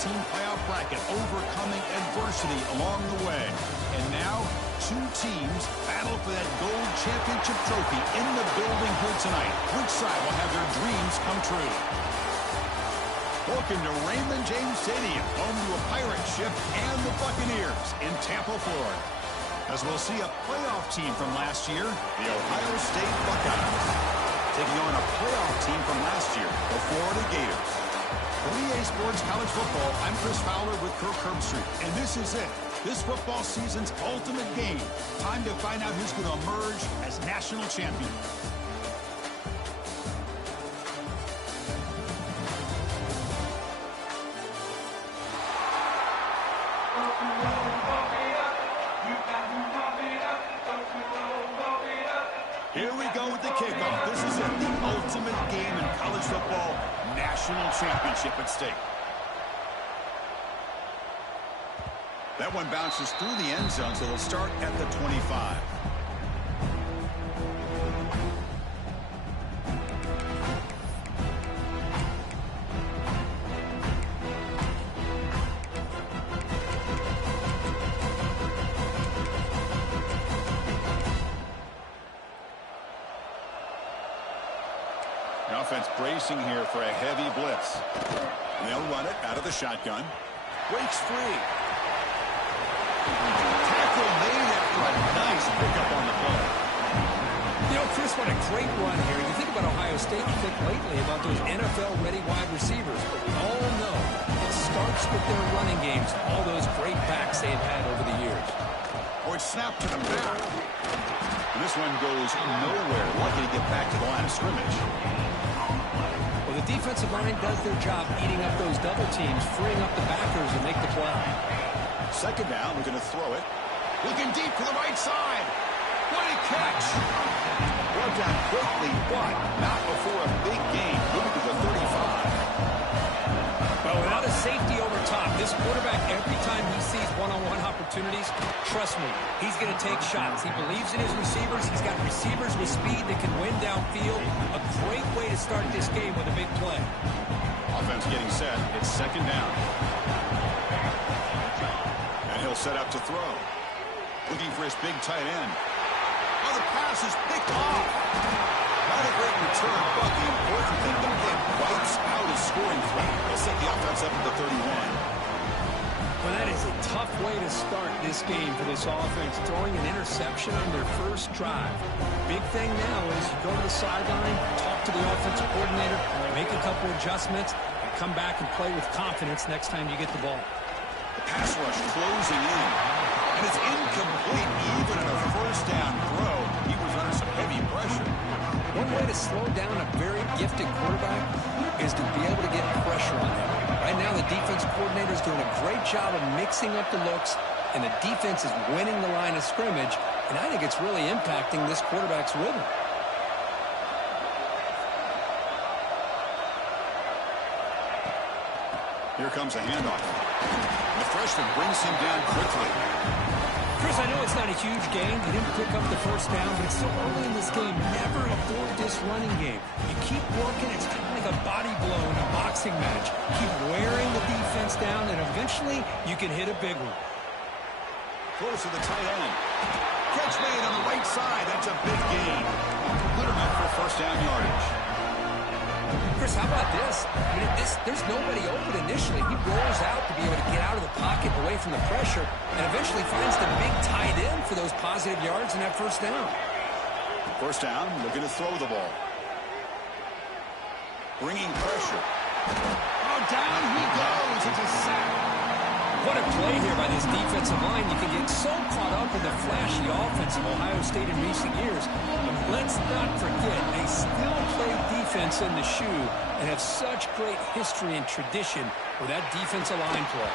12-team playoff bracket, overcoming adversity along the way. And now, two teams battle for that gold championship trophy in the building here tonight. Which side will have their dreams come true? Welcome to Raymond James Stadium, home to a pirate ship and the Buccaneers in Tampa, Florida. As we'll see a playoff team from last year, the Ohio State Buckeyes, taking on a playoff team from last year, the Florida Gators. For EA Sports College Football, I'm Chris Fowler with Kirk Herbstreit, and this is it. This football season's ultimate game. Time to find out who's going to emerge as national champion. Here we go with the kickoff. This is it, the ultimate game in college football, national championship at stake. That one bounces through the end zone, so they'll start at the 25. The offense bracing here for a heavy blitz. And they'll run it out of the shotgun. Breaks free. Tackle made after a nice pickup on the play. You know, Chris, what a great run here. You think about Ohio State, you think lately about those NFL-ready wide receivers. But we all know it starts with their running games, all those great backs they've had over the years. Oh, it's snapped to the back. And this one goes nowhere. Lucky to get back to the line of scrimmage. Well, the defensive line does their job eating up those double teams, freeing up the backers and make the play. Second down, we're going to throw it. Looking deep to the right side. What a catch. Brought down quickly, but not before a big gain. Moving to the 35. Well, without a safety over top, this quarterback, every time he sees one-on-one opportunities, trust me, he's going to take shots. He believes in his receivers. He's got receivers with speed that can win downfield. A great way to start this game with a big play. Offense getting set. It's second down. He'll set up to throw. Looking for his big tight end. Oh, the pass is picked off. Not a great return, but the important thing, the pick wipes out his scoring threat. He'll set the offense up at the 31. Well, that is a tough way to start this game for this offense, throwing an interception on their first drive. Big thing now is you go to the sideline, talk to the offensive coordinator, make a couple adjustments, and come back and play with confidence next time you get the ball. Pass rush closing in. And it's incomplete even in a first down throw. He was under some heavy pressure. One way to slow down a very gifted quarterback is to be able to get pressure on him. Right now, the defense coordinator is doing a great job of mixing up the looks, and the defense is winning the line of scrimmage, and I think it's really impacting this quarterback's rhythm. Here comes a handoff. The freshman brings him down quickly. Chris, I know it's not a huge gain. He didn't pick up the first down, but it's so early in this game. Never afford this running game. You keep working. It's kind of like a body blow in a boxing match. Keep wearing the defense down, and eventually you can hit a big one. Close to the tight end. Catch made on the right side. That's a big gain. Good enough for first down yardage. Chris, how about this? I mean, there's nobody open initially. He rolls out to be able to get out of the pocket away from the pressure and eventually finds the big tight end for those positive yards in that first down. First down, looking to throw the ball. Bringing pressure. Oh, down he goes. It's a sack. What a play here by this defensive line. You can get so caught up in the flashy offense of Ohio State in recent years. But let's not forget, they still play defense in the shoe and have such great history and tradition with that defensive line play.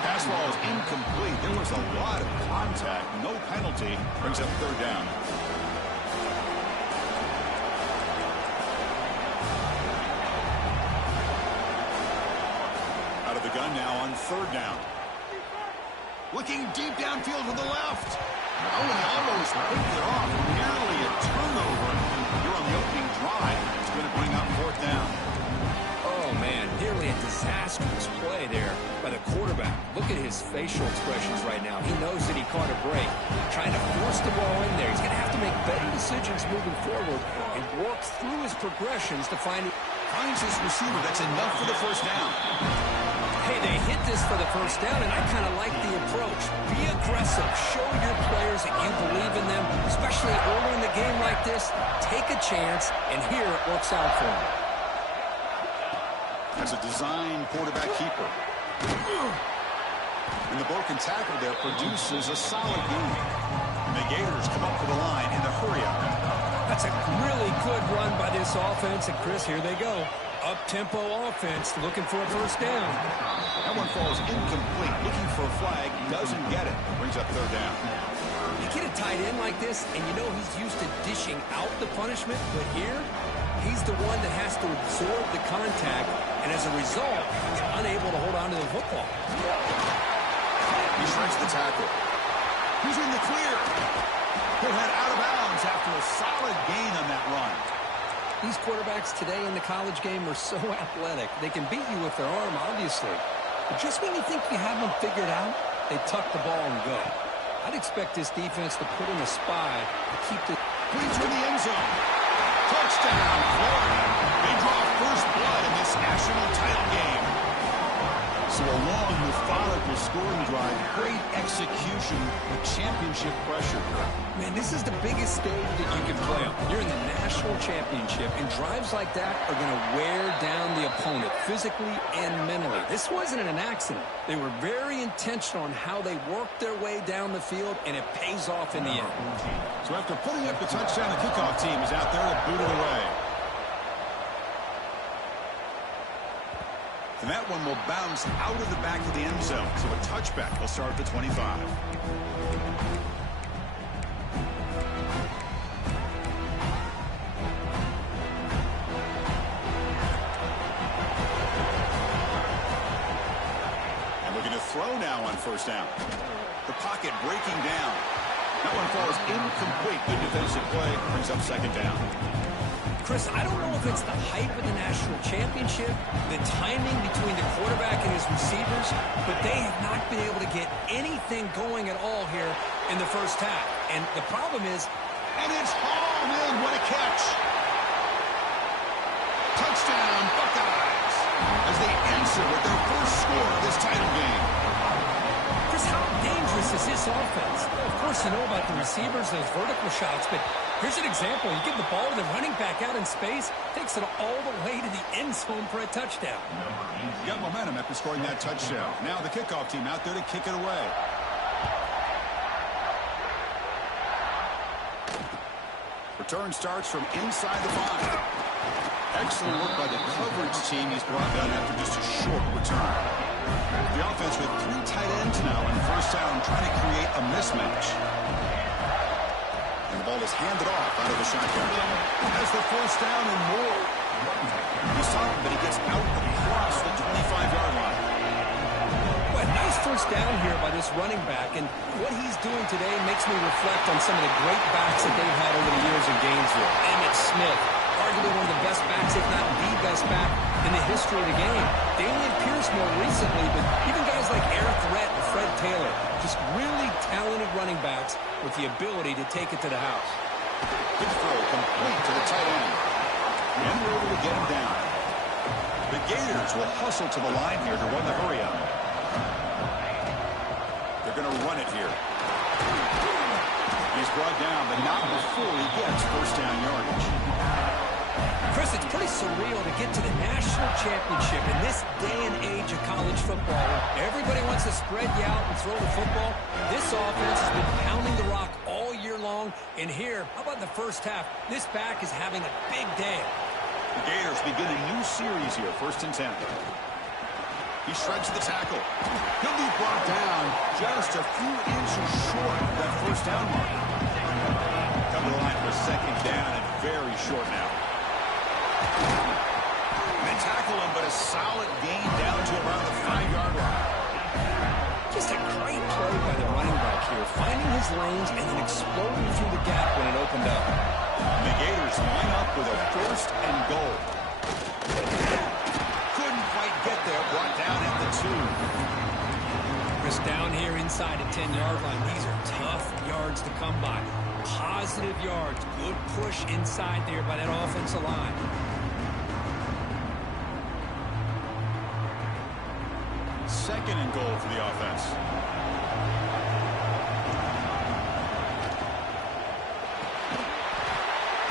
Pass ball is incomplete. There was a lot of contact. No penalty. Brings up third down. Out of the gun now on third down. Looking deep downfield to the left. Oh, and he almost picked it off. Nearly a turnover. You're on the opening drive. It's going to bring up fourth down. Oh, man, nearly a disastrous play there. by the quarterback. Look at his facial expressions right now. He knows that he caught a break, trying to force the ball in there. He's going to have to make better decisions moving forward and work through his progressions to finds his receiver. That's enough for the first down. Hey, they hit this for the first down, and I kind of like the approach. Be aggressive. Show your players that you believe in them, especially early in the game like this. Take a chance, and here it works out for them. As a design quarterback keeper. And the broken tackle there produces a solid gain. The Gators come up to the line in the hurry-up. That's a really good run by this offense. And, Chris, here they go. Up-tempo offense looking for a first down. That one falls incomplete. Looking for a flag. Doesn't get it. Brings up third down. You get a tight end like this, and you know he's used to dishing out the punishment. But here, he's the one that has to absorb the contact. And as a result, he's unable to hold on to the football. He shreds the tackle. He's in the clear. He'll head out of bounds after a solid gain on that run. These quarterbacks today in the college game are so athletic. They can beat you with their arm, obviously. But just when you think you have them figured out, they tuck the ball and go. I'd expect this defense to put in a spy to keep the... Brings for the end zone. Touchdown, Florida. They draw first blood in this national title game. So a long, methodical scoring drive, great execution with championship pressure. Man, this is the biggest stage that you can play on. You're in the national championship, and drives like that are going to wear down the opponent physically and mentally. This wasn't an accident. They were very intentional on how they worked their way down the field, and it pays off in the end. So after putting up the touchdown, the kickoff team is out there to boot it away. And that one will bounce out of the back of the end zone. So a touchback will start at the 25. And looking to throw now on first down. The pocket breaking down. That one falls incomplete. Good defensive play. Brings up second down. Chris, I don't know if it's the hype of the national championship, the timing between the quarterback and his receivers, but they have not been able to get anything going at all here in the first half. And the problem is... And it's hauled in. What a catch. Touchdown, Buckeyes, as they answer with their first score of this title game. Chris, how dangerous is this offense? Of course, you know about the receivers, those vertical shots, but here's an example. You give the ball to the running back out in space, takes it all the way to the end zone for a touchdown. You got momentum after scoring that touchdown. Now the kickoff team out there to kick it away. Return starts from inside the 5. Excellent work by the coverage team. He's brought down after just a short return. The offense with 3 tight ends now on first down, trying to create a mismatch. And the ball is handed off out of the shotgun. Has the first down and more. He saw him, but he gets out across the 25-yard line. Well, nice first down here by this running back, and what he's doing today makes me reflect on some of the great backs that they've had over the years in Gainesville. Emmitt Smith, arguably one of the best backs, if not the best back in the history of the game. Dameon Pierce more recently, but even guys like Eric Rhett and Fred Taylor, just really talented running backs with the ability to take it to the house. Good throw, complete to the tight end. And we're able to get him down. The Gators will hustle to the line here to run the hurry-up. They're going to run it here. He's brought down, but not before he gets first down yardage. Chris, it's pretty surreal to get to the national championship in this day and age of college football. Everybody wants to spread you out and throw the football. This offense has been pounding the rock all year long. And here, how about the first half? This back is having a big day. The Gators begin a new series here, 1st and 10. He shreds the tackle. He'll be brought down just a few inches short of that first down mark. Come to the line for second down and very short now. They tackle him, but a solid gain down to around the 5-yard line. Just a great play by the running back here, finding his lanes and then exploding through the gap when it opened up. The Gators line up with a 1st and goal. Couldn't quite get there, brought down at the 2. Chris, down here inside the 10-yard line, these are tough yards to come by. Positive yards, good push inside there by that offensive line. Second and goal for the offense.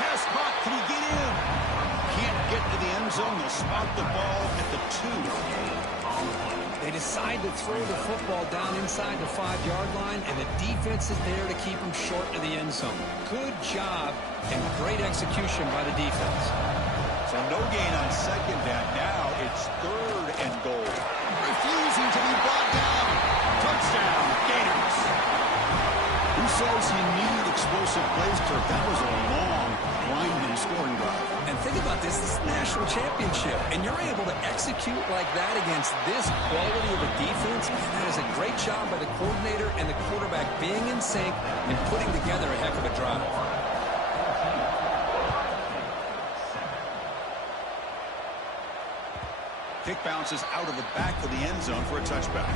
Pass caught. Can he get in? Can't get to the end zone. They'll spot the ball at the 2. They decide to throw the football down inside the 5-yard line, and the defense is there to keep them short of the end zone. Good job and great execution by the defense. So no gain on second down. Now it's third and goal. Refusing to be brought down. Touchdown, Gators. Who says you need explosive plays, Kirk? That was a long, winding scoring drive. And think about this. This is a national championship, and you're able to execute like that against this quality of a defense. That is a great job by the coordinator and the quarterback being in sync and putting together a heck of a drive. Kick bounces out of the back of the end zone for a touchback.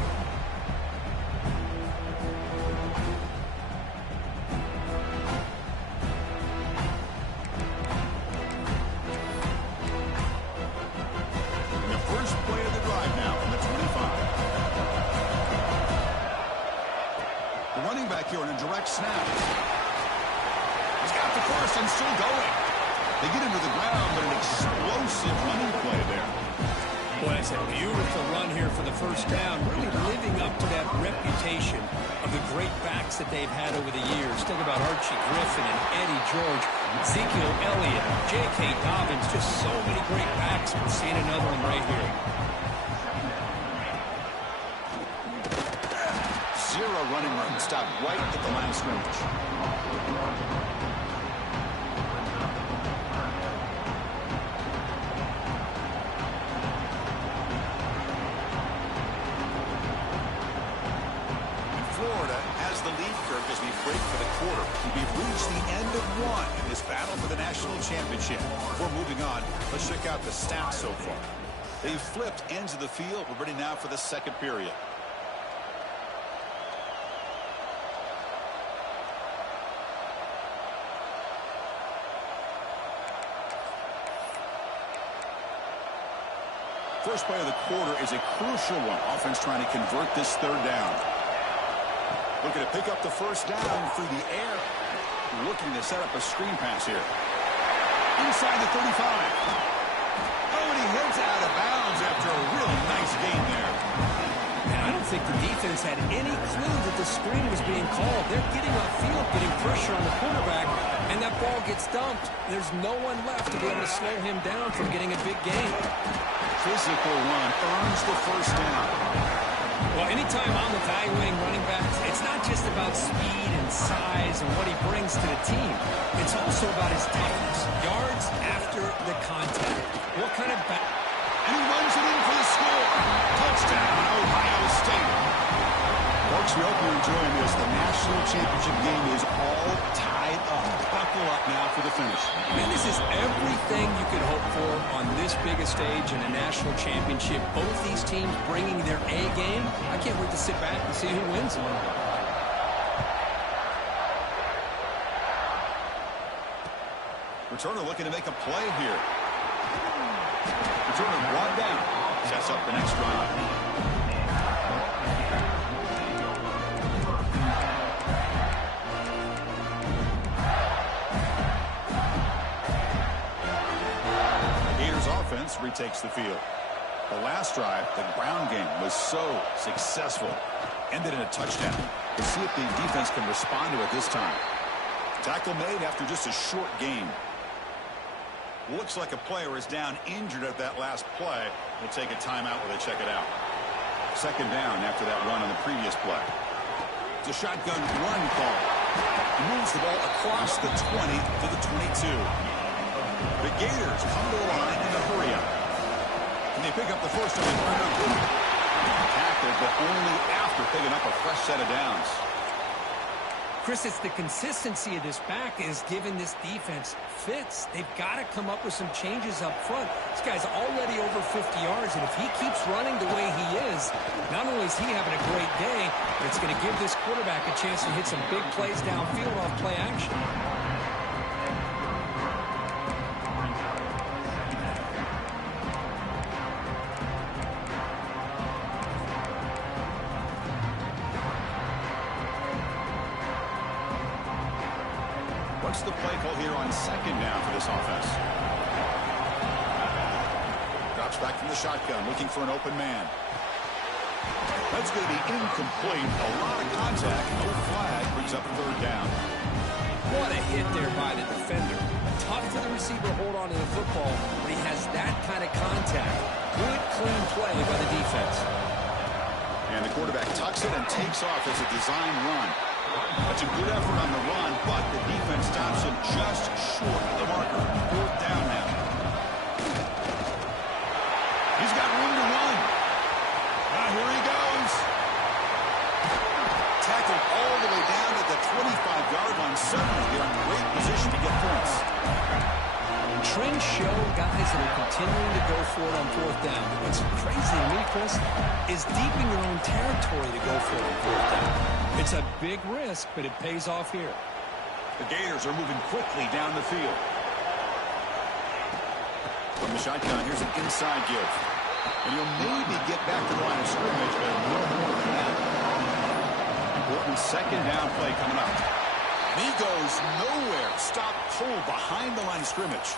And the first play of the drive now from the 25. The running back here on a direct snap. He's got the first and still going. They get into the ground, but an explosive running play there. Boy, that's a beautiful run here for the first down, really living up to that reputation of the great backs that they've had over the years. Think about Archie Griffin and Eddie George, Ezekiel Elliott, J.K. Dobbins, just so many great backs. We're seeing another one right here. Zero running room, stopped right at the line of scrimmage. As we break for the quarter, we've reached the end of one in this battle for the national championship. Before moving on, let's check out the stats so far. They've flipped ends of the field. We're ready now for the second period. First play of the quarter is a crucial one. Offense trying to convert this third down. Looking to pick up the first down through the air. Looking to set up a screen pass here. Inside the 35. Oh, and he heads out of bounds after a real nice gain there. And I don't think the defense had any clue that the screen was being called. They're getting upfield, getting pressure on the quarterback, and that ball gets dumped. There's no one left to be able to slow him down from getting a big gain. Physical run earns the first down. Well, anytime I'm evaluating running backs, it's not just about speed and size and what he brings to the team. It's also about his toughness. Yards after the contact. What kind of back? And he runs it in for the score. Touchdown, Ohio State. Folks, we hope you're enjoying this. The national championship game is all tied up. Buckle up now for the finish. Man, this is everything you could hope for on this biggest stage in a national championship. Both these teams bringing their A game. I can't wait to sit back and see who wins. Returner looking to make a play here. Returner brought down. Sets up the next drive. Offense retakes the field. The last drive, the ground game, was so successful. Ended in a touchdown. We'll see if the defense can respond to it this time. Tackle made after just a short game. Looks like a player is down injured at that last play. We'll take a timeout while they check it out. Second down after that run on the previous play. It's a shotgun run call. He moves the ball across the 20 to the 22. The Gators come to the line in the hurry up. And they pick up the first of the quarter. Tackled, but only after picking up a fresh set of downs. Chris, it's the consistency of this back is giving this defense fits. They've got to come up with some changes up front. This guy's already over 50 yards, and if he keeps running the way he is, not only is he having a great day, but it's going to give this quarterback a chance to hit some big plays downfield off play action. What's the play call here on second down for this offense? Drops back from the shotgun, looking for an open man. That's going to be incomplete. A lot of contact. No flag. Brings up third down. What a hit there by the defender. Tough for the receiver to hold on to the football, but he has that kind of contact. Good, clean play by the defense. And the quarterback tucks it and takes off as a design run. That's a good effort on the run, but the defense stops him just short of the marker. Fourth down now. He's got room to run. Here he goes. Tackled all the way down to the 25-yard line. Suddenly, they're in great position to get points. Trends show guys that are continuing to go for it on fourth down. What's crazy to me, Chris, is deep in your own territory to go for it on fourth down. It's a big risk, but it pays off here. The Gators are moving quickly down the field. From the shotgun, here's an inside give. And he'll maybe get back to the line of scrimmage, but no more than that. Important second down play coming up. He goes nowhere. Stop pulled behind the line of scrimmage.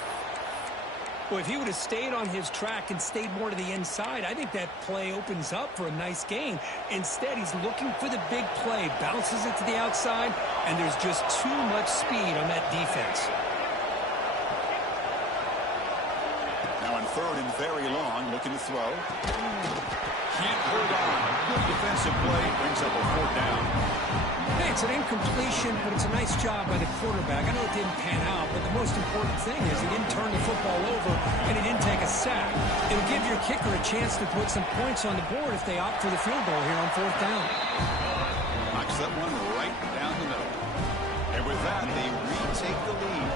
Well, if he would have stayed on his track and stayed more to the inside, I think that play opens up for a nice gain. Instead, he's looking for the big play, bounces it to the outside, and there's just too much speed on that defense. Now on third and very long, looking to throw. Can't hold on. Good defensive play, brings up a fourth down. Hey, it's an incompletion, but it's a nice job by the quarterback. I know it didn't pan out, but the most important thing is he didn't turn the football over, and he didn't take a sack. It'll give your kicker a chance to put some points on the board if they opt for the field goal here on fourth down. Knocks that one right down the middle. And with that, they retake the lead.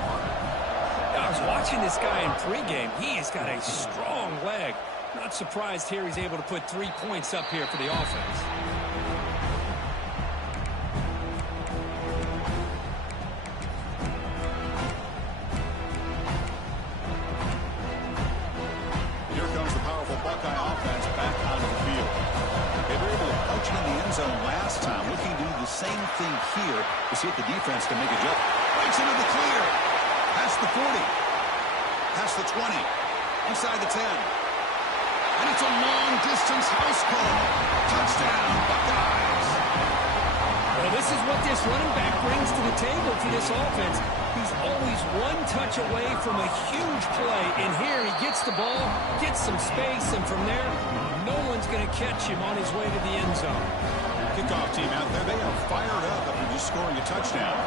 I was watching this guy in pregame. He's got a strong leg. Not surprised here he's able to put 3 points up here for the offense. Here comes the powerful Buckeye offense back onto the field. They were able to punch it in the end zone last time. Looking to do the same thing here to see if the defense can make a jump. Breaks into the clear. Past the 40. Past the 20. Inside the 10. And it's a long-distance house call. Touchdown, Buckeyes. Well, this is what this running back brings to the table for this offense. He's always one touch away from a huge play. And here he gets the ball, gets some space, and from there, no one's going to catch him on his way to the end zone. Kickoff team out there, they are fired up after just scoring a touchdown.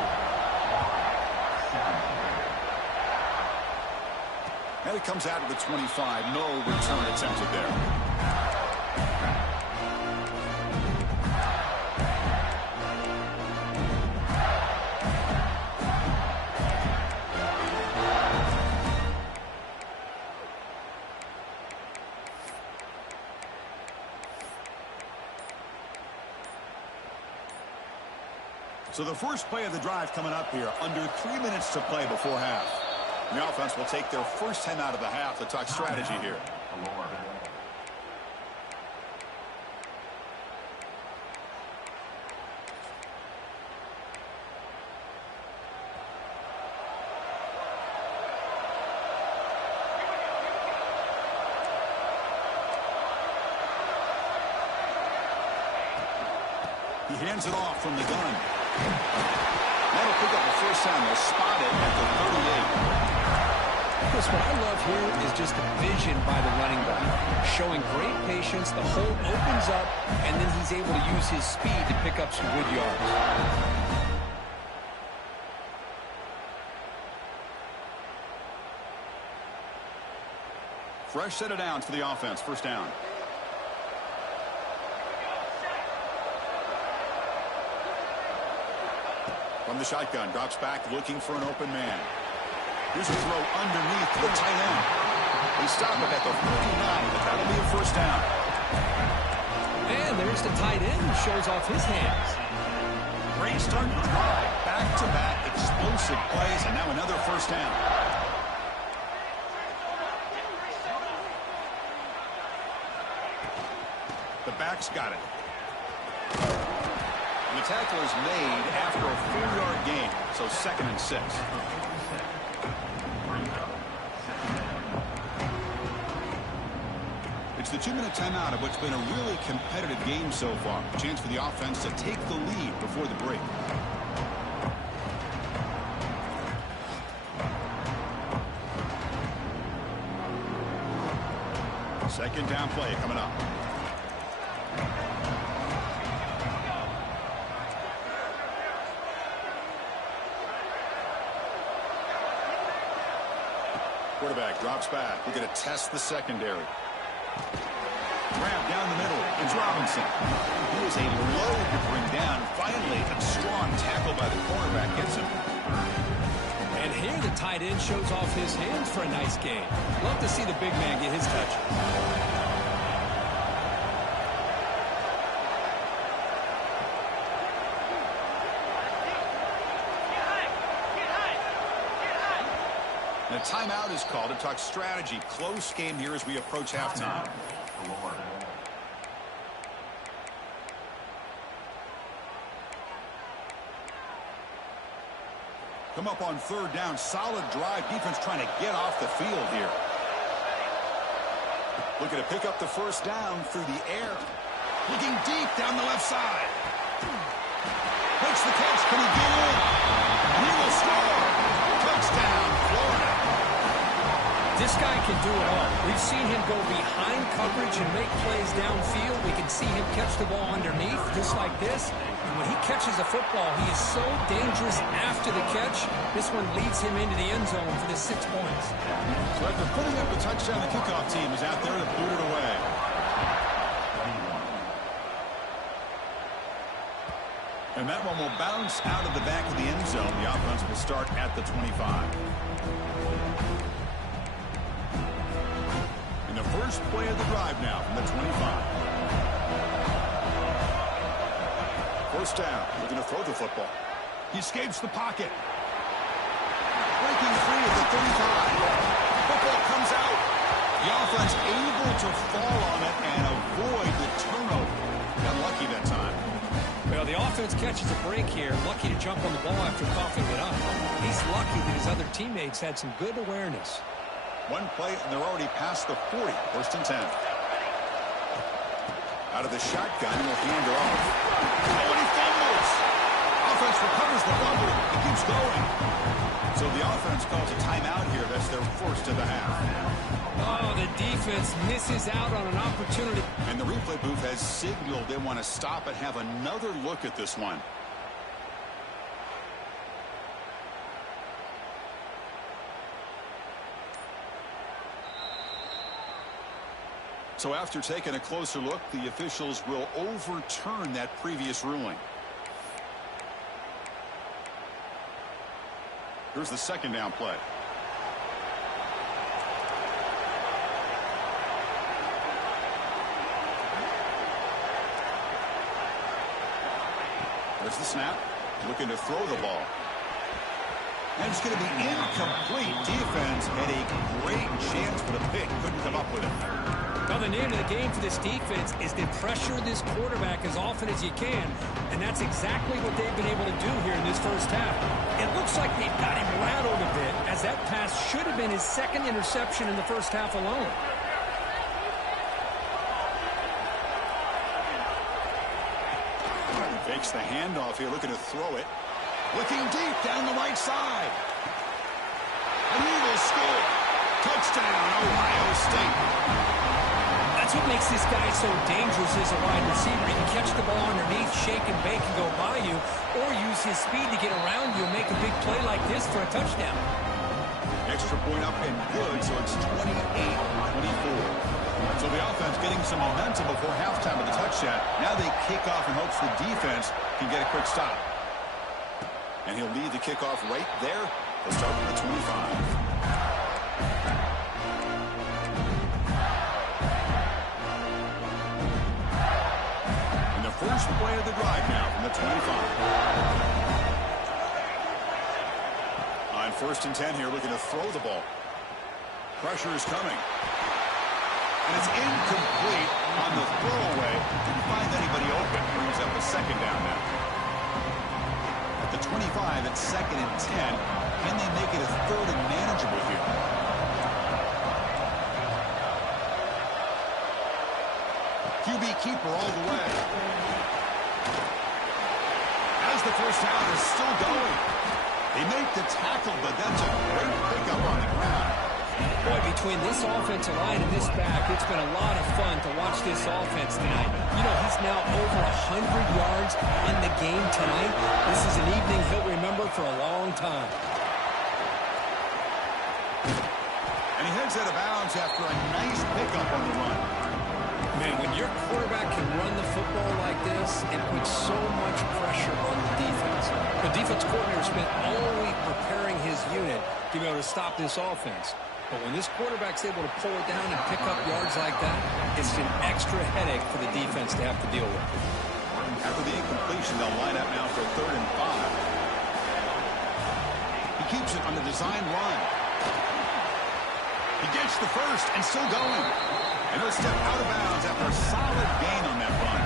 And it comes out of the 25. No return attempted there. So the first play of the drive coming up here. Under 3 minutes to play before half. The offense will take their first 10 out of the half to talk strategy here. He hands it off from the gun. That'll pick up the first down. They'll spot it at the 38. Chris, what I love here is just the vision by the running back. Showing great patience, the hole opens up, and then he's able to use his speed to pick up some good yards. Fresh set of downs for the offense. First down. From the shotgun, drops back looking for an open man. Here's a throw underneath to the tight end. They stop it at the 49, but that'll be a first down. And there's the tight end who shows off his hands. Great start to the drive. Back-to-back explosive plays, and now another first down. The back's got it. And the tackle is made after a 4-yard gain, so 2nd and 6. It's the 2-minute timeout of what's been a really competitive game so far. A chance for the offense to take the lead before the break. Second down play coming up. Quarterback drops back. We're going to test the secondary. Grab down the middle. It's Robinson. He is a load to bring down. Finally, a strong tackle by the cornerback gets him. And here the tight end shows off his hands for a nice game. Love to see the big man get his touches. And a timeout is called to talk strategy. Close game here as we approach halftime. Come up on 3rd down. Solid drive. Defense trying to get off the field here. Looking to pick up the first down through the air. Looking deep down the left side. Makes the catch. Can he get in? And he will score. Touchdown, Florida. This guy can do it all. We've seen him go behind coverage and make plays downfield. We can see him catch the ball underneath just like this. And when he catches the football, he is so dangerous after the catch. This one leads him into the end zone for the 6 points. So after putting up the touchdown, the kickoff team is out there to boot it away. And that one will bounce out of the back of the end zone. The offense will start at the 25. In the first play of the drive now from the 25. First down. Looking to throw the football. He escapes the pocket. Breaking free at the 35. Football comes out. The offense able to fall on it and avoid the turnover. Got lucky that time. Well, the offense catches a break here. Lucky to jump on the ball after coughing it up. He's lucky that his other teammates had some good awareness. One play, and they're already past the 40. 1st and 10. Out of the shotgun, he'll hand it off. Oh, and he fumbles. Offense recovers the fumble. It keeps going. So the offense calls a timeout here. That's their first of the half. Oh, the defense misses out on an opportunity. And the replay booth has signaled they want to stop and have another look at this one. So after taking a closer look, the officials will overturn that previous ruling. Here's the 2nd down play. There's the snap. Looking to throw the ball. And it's going to be incomplete. Defense had a great chance for the pick. Couldn't come up with it. Well, the name of the game for this defense is to pressure this quarterback as often as you can, and that's exactly what they've been able to do here in this first half. It looks like they've got him rattled a bit, as that pass should have been his 2nd interception in the first half alone. Fakes the handoff here, looking to throw it. Looking deep down the right side. And he will score. Touchdown, Ohio State. That's what makes this guy so dangerous as a wide receiver. He can catch the ball underneath, shake and bake and go by you, or use his speed to get around you and make a big play like this for a touchdown. Extra point up and good, so it's 28-24. So the offense getting some momentum before halftime with the touchdown. Now they kick off in hopes the defense can get a quick stop. And he'll lead the kickoff right there. They'll start from the 25. And the first play of the drive now from the 25. On 1st and 10 here, looking to throw the ball. Pressure is coming. And it's incomplete on the throwaway. Didn't find anybody open. Brings up a 2nd down now. At the 25, it's 2nd and 10. Can they make it a 3rd and manageable here? QB keeper all the way. As the first down is still going. They make the tackle, but that's a great pickup on the ground. Boy, between this offensive line and this back, it's been a lot of fun to watch this offense tonight. You know, he's now over 100 yards in the game tonight. This is an evening he'll remember for a long time. And he heads out of bounds after a nice pickup on the run. Man, when your quarterback can run the football like this, it puts so much pressure on the defense. The defense coordinator spent all week preparing his unit to be able to stop this offense. But when this quarterback's able to pull it down and pick up yards like that, it's an extra headache for the defense to have to deal with. After the incompletion, they'll line up now for 3rd and 5. He keeps it on the design run. He gets the first and still going. And he'll step out of bounds after a solid gain on that run.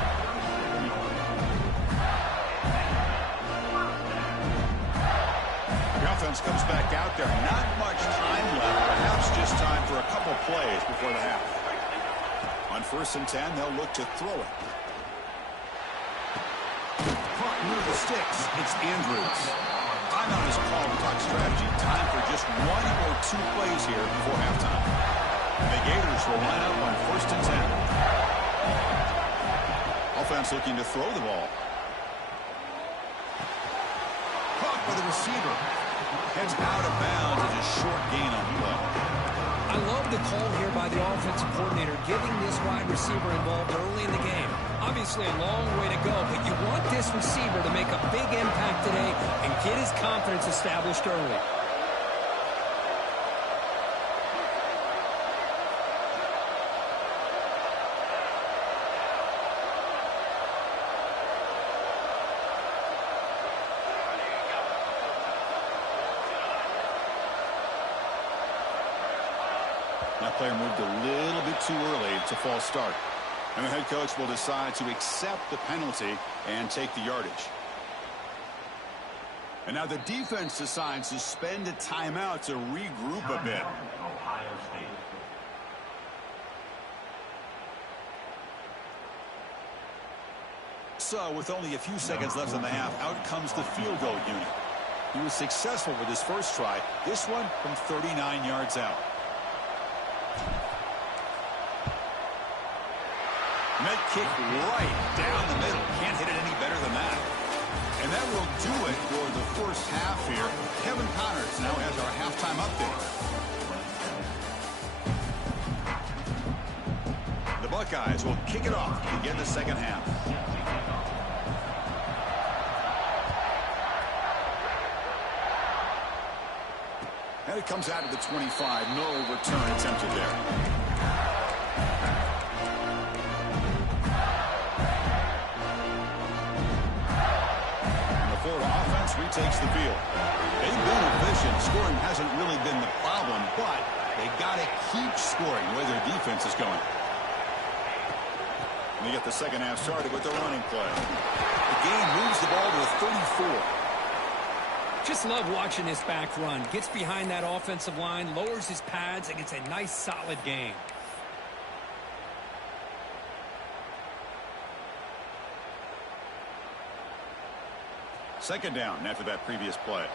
The offense comes back out there. Not much time left. Perhaps just time for a couple plays before the half. On 1st and 10, they'll look to throw it. Caught near the sticks. It's Andrews. Timeout is called to talk strategy. Time for just 1 or 2 plays here before halftime. The Gators will line up on 1st and 10. Offense looking to throw the ball. Caught by the receiver. Heads out of bounds as a short gain on play. I love the call here by the offensive coordinator, getting this wide receiver involved early in the game. Obviously a long way to go, but you want this receiver to make a big impact today and get his confidence established early. That player moved a little bit too early. It's a false start. And the head coach will decide to accept the penalty and take the yardage. And now the defense decides to spend a timeout to regroup a bit. So with only a few seconds left in the half, out comes the field goal unit. He was successful with his first try. This one from 39 yards out. Met kick right down the middle. Can't hit it any better than that. And that will do it for the first half here. Kevin Connors now has our halftime update. The Buckeyes will kick it off to begin the second half. And it comes out of the 25. No return attempted there. Retakes the field. They've been efficient. Scoring hasn't really been the problem, but they got to keep scoring where their defense is going. And they get the second half started with the running play. The game moves the ball to the 34. Just love watching this back run. Gets behind that offensive line, lowers his pads, and gets a nice solid gain. Second down after that previous play.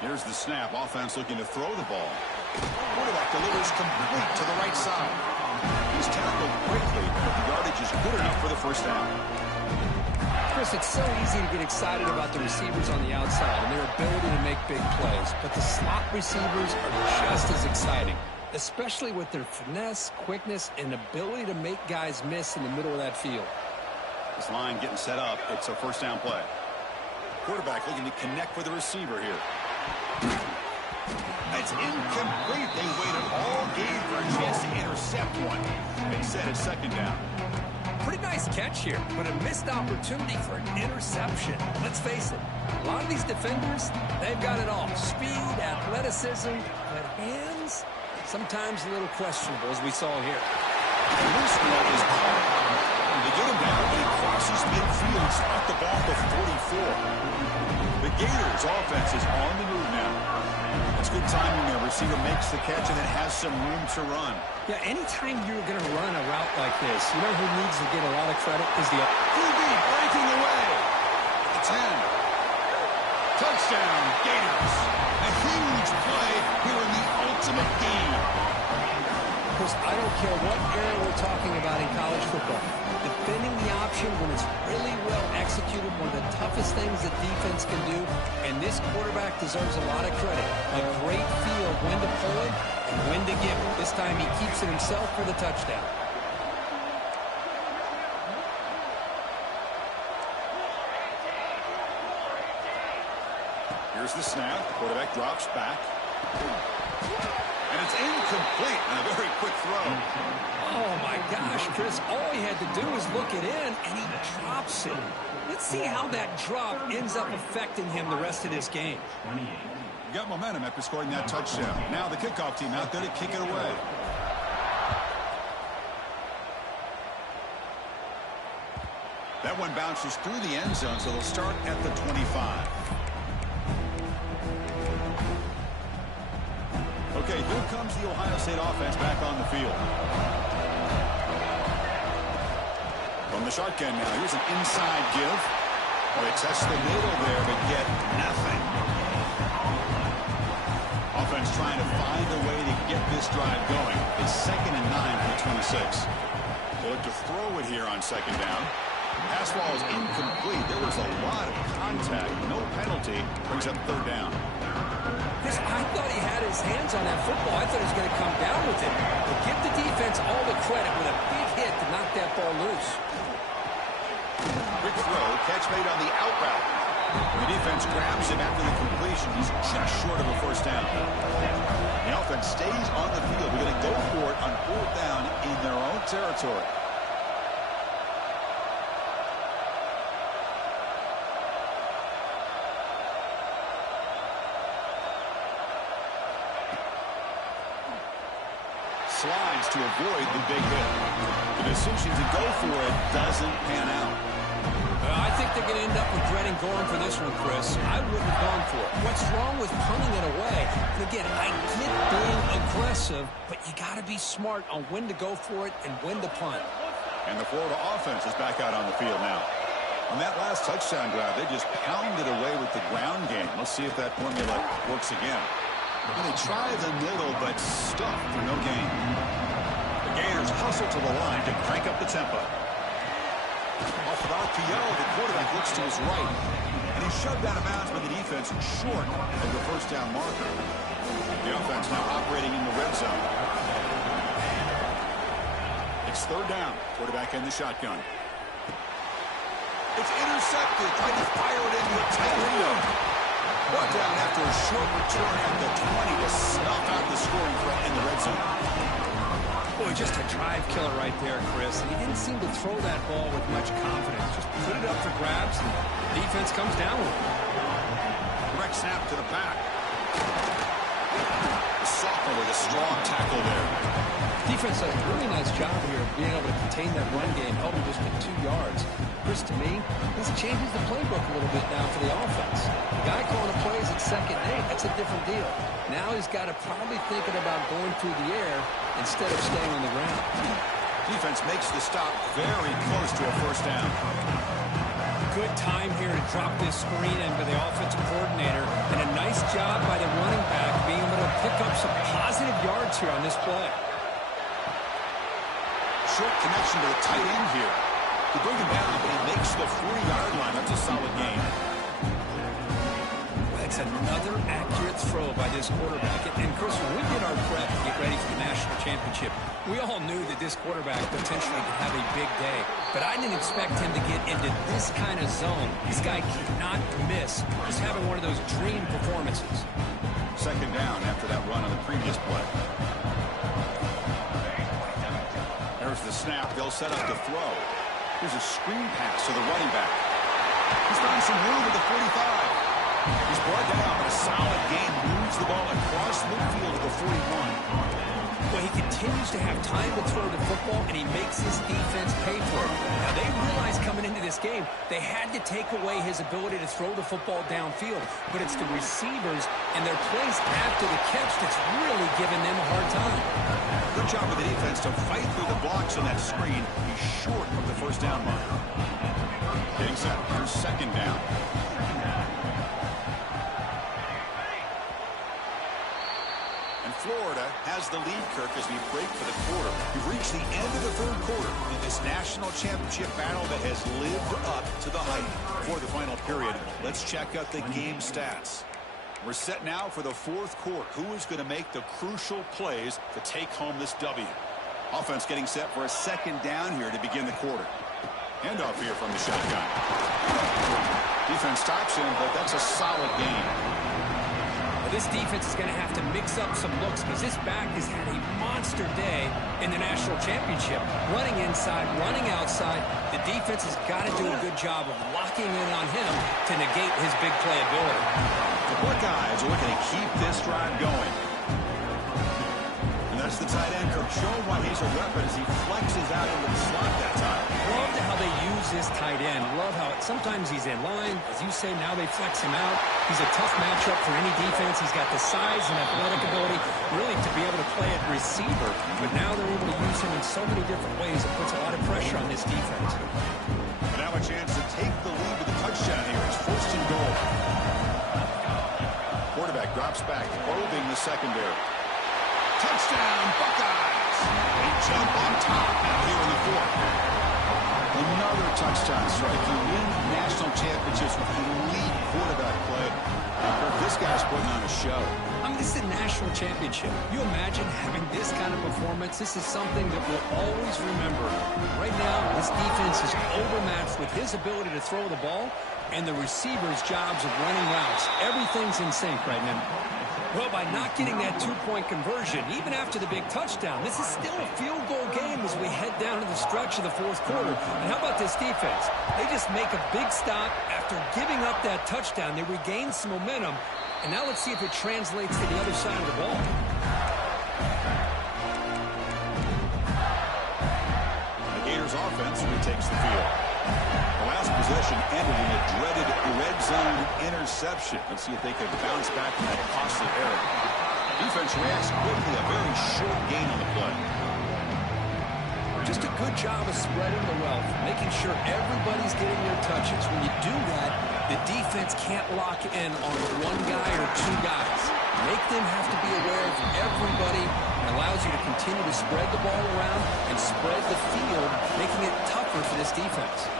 Here's the snap. Offense looking to throw the ball. Quarterback delivers complete to the right side. He's tackled quickly, but the yardage is good enough for the first down. Chris, it's so easy to get excited about the receivers on the outside and their ability to make big plays, but the slot receivers are just as exciting, especially with their finesse, quickness, and ability to make guys miss in the middle of that field. This line getting set up. It's a first down play. Quarterback looking to connect with the receiver here. It's incomplete. They waited all game for a chance to intercept one. Instead, it's second down. Pretty nice catch here, but a missed opportunity for an interception. Let's face it, a lot of these defenders, they've got it all. Speed, athleticism, but hands, sometimes a little questionable, as we saw here. The loose one is caught. They get him down, but he crosses midfield, spot the ball at the 44. The Gators offense is on the move now. It's good timing there. Receiver makes the catch and then has some room to run. Yeah, anytime you're going to run a route like this, you know who needs to get a lot of credit is the QB breaking away. At the 10. Touchdown, Gators. A huge play here in the ultimate game. Because I don't care what era we're talking about in college football. Defending the option when it's really well executed, one of the toughest things that defense can do, and this quarterback deserves a lot of credit. A great feel of when to pull it and when to give it. This time he keeps it himself for the touchdown. Here's the snap. Quarterback drops back. And it's incomplete on a very quick throw. Oh, my gosh, Chris. All he had to do was look it in, and he drops it. Let's see how that drop ends up affecting him the rest of this game. Got momentum after scoring that touchdown. Now the kickoff team out there to kick it away. That one bounces through the end zone, so they'll start at the 25. Okay, here comes the Ohio State offense back on the field. From the shotgun now, here's an inside give. Well, they test the middle there, but get nothing. Offense trying to find a way to get this drive going. It's 2nd and 9 for the 26. They'll look to throw it here on second down. Pass ball is incomplete. There was a lot of contact. No penalty. Brings up third down. Chris, I thought he had his hands on that football. I thought he was going to come down with it. But give the defense all the credit with a big hit to knock that ball loose. Quick throw. Catch made on the out route. The defense grabs him after the completion. He's just short of a first down. The offense stays on the field. They're going to go for it on fourth down in their own territory. Slides to avoid the big hit. The decision to go for it doesn't pan out. I think they're going to end up regretting going for this one, Chris. I wouldn't have gone for it. What's wrong with punting it away? And again, I get being aggressive, but you got to be smart on when to go for it and when to punt. And the Florida offense is back out on the field now. On that last touchdown drive, they just pounded away with the ground game. Let's see if that formula works again. And they try the middle, but stuff for no gain. The Gators hustle to the line to crank up the tempo. Off of RPO, the quarterback looks to his right. And he's shoved out of bounds by the defense short of the first down marker. The offense now operating in the red zone. It's third down. Quarterback in the shotgun. It's intercepted. Trying to fire it into a tight window. Brought down after a short return at the 20 to snuff out the scoring threat in the red zone. Boy, just a drive killer right there, Chris. And he didn't seem to throw that ball with much confidence. Just put it up for grabs, and the defense comes down with it. Direct snap to the back. Sophomore with a strong tackle there. Defense does a really nice job here of being able to contain that run game, helping just get 2 yards. Chris, to me, this changes the playbook a little bit now for the offense. The guy calling the plays at 2nd and 8, that's a different deal. Now he's got to probably thinking about going through the air instead of staying on the ground. Defense makes the stop very close to a first down. Good time here to drop this screen in by the offensive coordinator, and a nice job by the running back being able to pick up some positive yards here on this play. Short connection to the tight end here. To bring him down, but he makes the 40-yard line. That's a solid gain. That's another accurate throw by this quarterback. And Chris, when we did our prep to get ready for the national championship, we all knew that this quarterback potentially could have a big day. But I didn't expect him to get into this kind of zone. This guy cannot miss. Just having one of those dream performances. Second down after that run on the previous play. There's the snap. They'll set up the throw. Here's a screen pass to the running back. He's found some room at the 45. He's brought down, but a solid gain moves the ball across midfield to the 41. Well, he continues to have time to throw the football, and he makes his defense pay for it. Now, they realized coming into this game, they had to take away his ability to throw the football downfield. But it's the receivers and their plays after the catch that's really giving them a hard time. Good job of the defense to fight through the blocks on that screen. He's short of the first down line. Getting set. Here's second down. Florida has the lead, Kirk, as we break for the quarter. We've reached the end of the third quarter in this national championship battle that has lived up to the hype. For the final period, let's check out the game stats. We're set now for the fourth quarter. Who is going to make the crucial plays to take home this W? Offense getting set for a second down here to begin the quarter. Handoff here from the shotgun. Defense stops him, but that's a solid gain. This defense is going to have to mix up some looks because this back has had a monster day in the national championship. Running inside, running outside. The defense has got to do a good job of locking in on him to negate his big play ability. The Buckeyes are looking to keep this drive going. And that's the tight end, Kirk, showing why he's a weapon as he flexes out into the slot that time. Love how they use this tight end. Love how sometimes he's in line. As you say, now they flex him out. He's a tough matchup for any defense. He's got the size and athletic ability really to be able to play at receiver. But now they're able to use him in so many different ways. It puts a lot of pressure on this defense. And now a chance to take the lead with a touchdown here. It's first and goal. Quarterback drops back, probing the secondary. Touchdown, Buckeyes! They jump on top now here in the fourth. Another touchdown strike. You win national championships with elite quarterback play. This guy's putting on a show. I mean, this is a national championship. You imagine having this kind of performance? This is something that we'll always remember. Right now, this defense is overmatched with his ability to throw the ball and the receivers' jobs of running routes. Everything's in sync right now. Well, by not getting that two-point conversion, even after the big touchdown, this is still a field goal game as we head down to the stretch of the fourth quarter. And how about this defense? They just make a big stop after giving up that touchdown. They regain some momentum. And now let's see if it translates to the other side of the ball. The Gators offense retakes the field. The last possession ended in a dreaded red zone interception. Let's see if they can bounce back from that costly error. Defense reacts quickly, a very short gain on the play. Just a good job of spreading the wealth, making sure everybody's getting their touches. When you do that, the defense can't lock in on one guy or two guys. Make them have to be aware of everybody. It allows you to continue to spread the ball around and spread the field, making it tougher for this defense.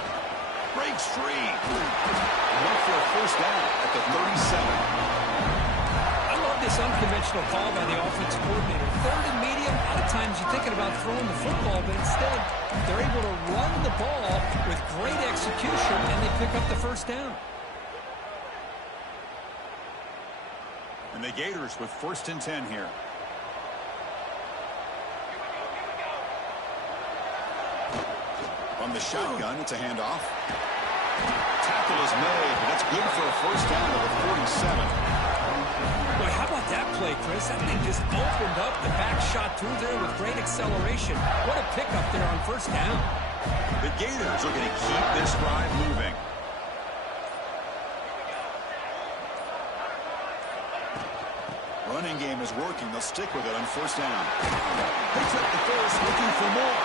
Breaks free. Look for a first down at the 37. I love this unconventional call by the offensive coordinator. Third and medium, a lot of times you're thinking about throwing the football, but instead they're able to run the ball with great execution, and they pick up the first down. And the Gators with first and 10 here. From the shotgun, it's a handoff. Tackle is made, but that's good for a first down to the 47. Boy, how about that play, Chris? That thing just opened up. The back shot through there with great acceleration. What a pickup there on first down. The Gators are going to keep this drive moving. Running game is working. They'll stick with it on first down. Picks up the first, looking for more.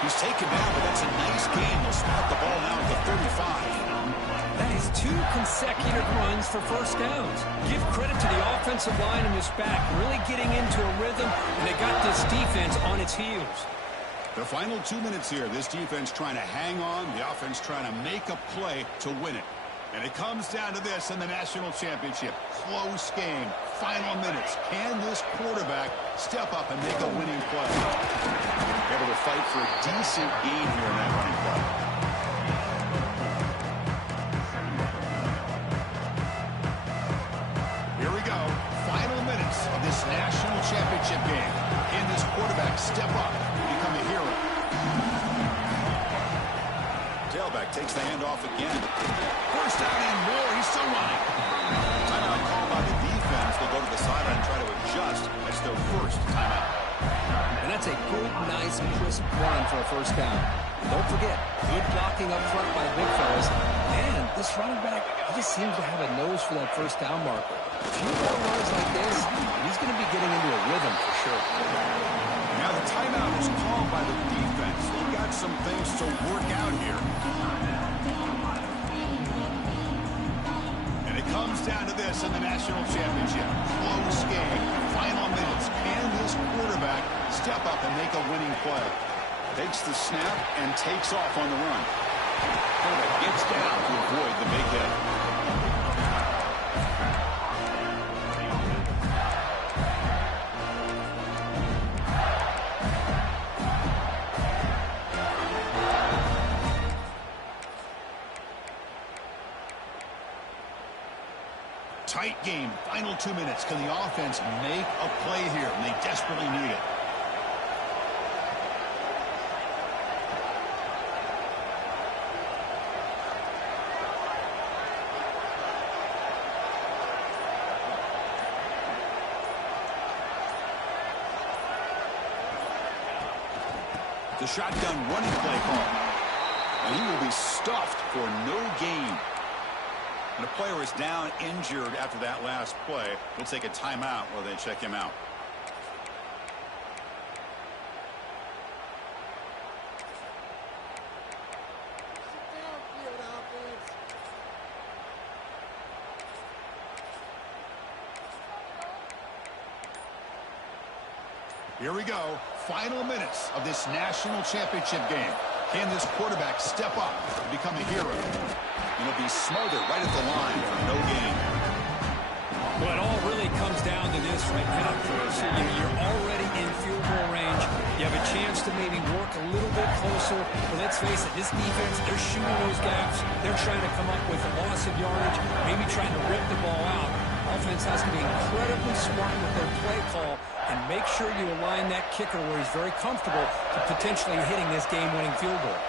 He's taken down, but that's a nice gain. They'll spot the ball now at the 35. That is 2 consecutive runs for first downs. Give credit to the offensive line in this back, really getting into a rhythm, and they got this defense on its heels. The final 2 minutes here. This defense trying to hang on. The offense trying to make a play to win it. And it comes down to this in the national championship. Close game. Final minutes. Can this quarterback step up and make a winning play? Able to fight for a decent gain here in that running play. Here we go. Final minutes of this national championship game. Can this quarterback step up and become a hero? Tailback takes the handoff again. First down and more. He's still running. Timeout called by the defense. They'll go to the sideline and try to adjust. That's their first timeout. And that's a good, nice, crisp run for a first down. Don't forget, good blocking up front by the big fellas. And this running back, he just seems to have a nose for that first down marker. A few more runs like this, he's going to be getting into a rhythm for sure. Now the timeout is called by the defense. They've got some things to work out here. And it comes down to this in the national championship. Close game. Final minutes. Can this quarterback step up and make a winning play? Takes the snap and takes off on the run. Quarterback gets down to avoid the big hit. Tight game. Final 2 minutes. Can the offense make a play here? And they desperately need it. The shotgun running play call. And he will be stuffed for no gain. And a player is down injured after that last play. We'll take a timeout while they check him out. Here we go. Final minutes of this national championship game. Can this quarterback step up and become a hero? And he'll be smothered right at the line for no gain. Well, it all really comes down to this right now, Chris. You're already in field goal range. You have a chance to maybe work a little bit closer. But let's face it, this defense, they're shooting those gaps. They're trying to come up with a loss of yardage, maybe trying to rip the ball out. Offense has to be incredibly smart with their play call and make sure you align that kicker where he's very comfortable to potentially hitting this game-winning field goal.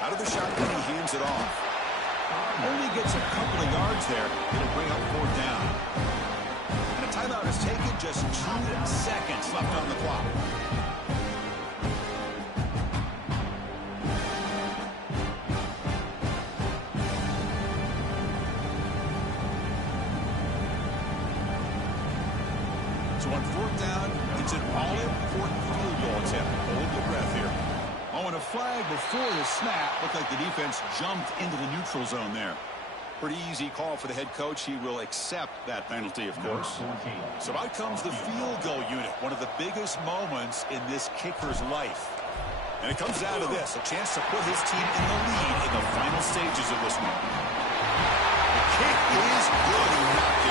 Out of the shotgun, he hands it off. Only gets a couple of yards there. It'll bring up fourth down. And a timeout is taken. Just 2 seconds left on the clock. So on fourth down, it's an all-important field goal attempt. Hold your breath here. Oh, and a flag before the snap. Looked like the defense jumped into the neutral zone there. Pretty easy call for the head coach. He will accept that penalty, of course. So out comes the field goal unit, one of the biggest moments in this kicker's life. And it comes down to this, a chance to put his team in the lead in the final stages of this one. The kick is good. He knocked